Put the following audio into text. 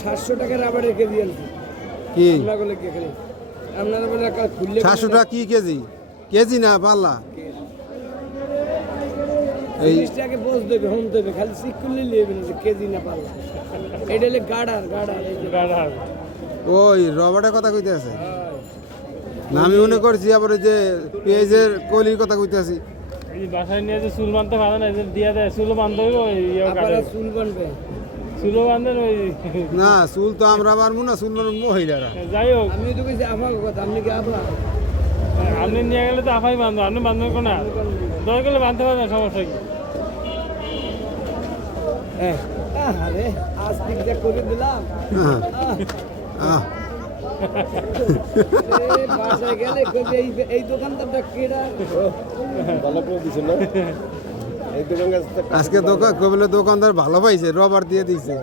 সাতশো টাকা রাবারের কেজি আনছি। কি? আপনার বলে কে খালি? আপনারা বলে একা খুললে সাতশো টাকা কি কেজি? কেজি না পাল্লা? এই তিরিশ টাকা দেবে হোম দেবে খালি সিক করলে নেবে না কেজি না পারলা এটা হলে গাড়ার গাড়ার গাড়ার। ওই রবার্টের কথা কইতে আছে? না আমি মনে করছি আবার ওই যে পেঁয়াজের কলির কথা কইতে আছি। এই যে বাসায় নিয়ে যে চুল বানতে পারে না দিয়ে দেয় বান্ধব হইব ওই চুল বানবে চুলও বান্ধেন ওই না চুল তো আমরা পারব না চুল মহিলারা। যাই হোক। আমি তো কইছি আপনার কথা আপনি কি আপনার আপনি নিয়ে গেলে তো আফাই বান্ধব আপনি বান্ধব না দরকার গেলে বাঁধতে পারেন না সমস্যা কি? হ্যাঁ আরে আজ দিকটা করে দিলাম। আহ, আহ, এ, বাসায় গেলে কইবে এই এই দোকানদারটা কেডা? ভালো করে কাছে আজকে দোকান কবিলে দোকানদার ভালো পাইছে রবার দিয়ে দিছে।